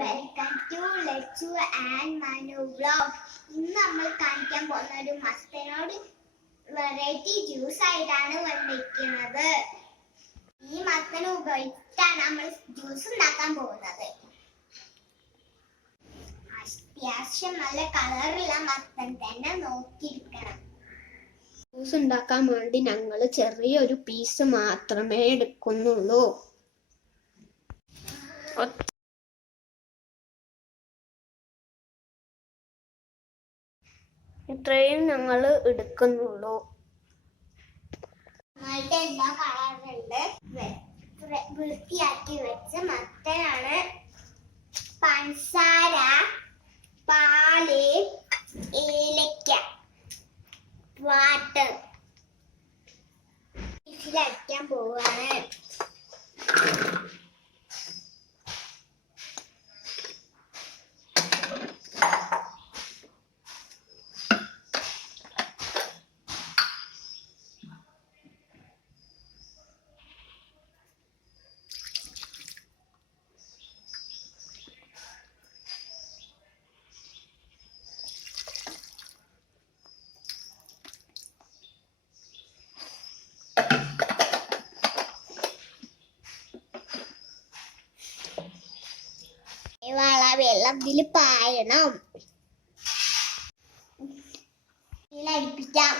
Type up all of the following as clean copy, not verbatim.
Welcome to Lachu and Manu vlog. ഇന്ന് നമ്മൾ കാണിക്കാൻ പോകുന്ന ഒരു മസ്തനോട് വെറൈറ്റി ജ്യൂസ് ആയിട്ടാണ് വന്നിരിക്കുന്നത്. ഈ മത്തന ഉപയോഗിച്ചാണ് നമ്മൾ ജ്യൂസ് ഉണ്ടാക്കാൻ പോകുന്നത്. അത്യാവശ്യം നല്ല കളറുള്ള മത്തൻ തന്നെ നോക്കിയിരിക്കണം. ജ്യൂസ് ഉണ്ടാക്കാൻ വേണ്ടി ഞങ്ങൾ ചെറിയൊരു പീസ് മാത്രമേ എടുക്കുന്നുള്ളൂ. ഇത്രയും ഞങ്ങൾ എടുക്കുന്നുള്ളൂ. എല്ലാ കളറുണ്ട്. വൃത്തിയാക്കി വെച്ച മത്തനാണ്. പഞ്ചസാര, പാല്, ഏലക്ക, വാട്ടർ ഇതിലടിക്കാൻ പോവാണ്. വെള്ളം ഇതിൽ പായണം. ഇതിലടിപ്പിക്കാം.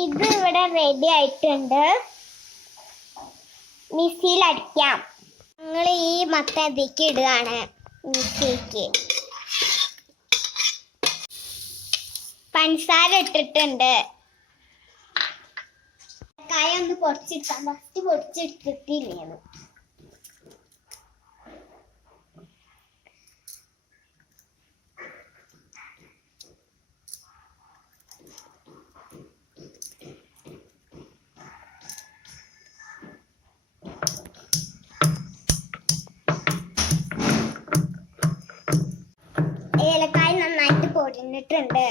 ഇത് ഇവിടെ റെഡി ആയിട്ടുണ്ട്. മിക്സിയിൽ അടിക്കാം. ഞങ്ങൾ ഈ മത്തതിക്ക് ഇടുകയാണ്. മിക്സിക്ക് പഞ്ചസാര ഇട്ടിട്ടുണ്ട്. കായ ഒന്ന് പൊടിച്ചെടുക്കാം. ഫസ്റ്റ് പൊടിച്ചെടുത്തിട്ടില്ലേന്ന്. ഏലക്കായ നന്നായിട്ട് പൊടിഞ്ഞിട്ടുണ്ട്.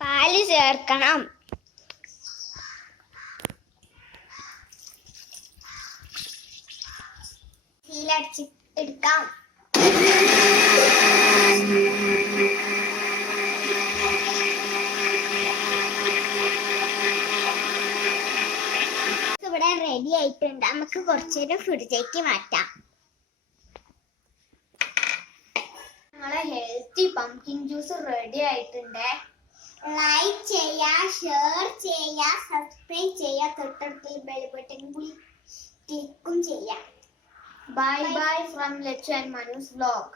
പാല് ചേർക്കണം. എടുക്കാം. ഇവിടെ റെഡി ആയിട്ടുണ്ട്. നമുക്ക് കുറച്ചേരം ഫ്രിഡ്ജിലേക്ക് മാറ്റാം. ഞങ്ങളെ ഹെൽത്തി പംകിൻ ജ്യൂസ് റെഡി ആയിട്ടുണ്ട്. ലൈക്ക് ചെയ്യുക, ഷെയർ ചെയ്യുക, സബ്സ്ക്രൈബ് ചെയ്യുക, തൊട്ടടുത്ത് ബെൽ ബട്ടൺ കൂടി ക്ലിക്കും ചെയ്യുക. Bye bye from Lechu and Manu's vlog.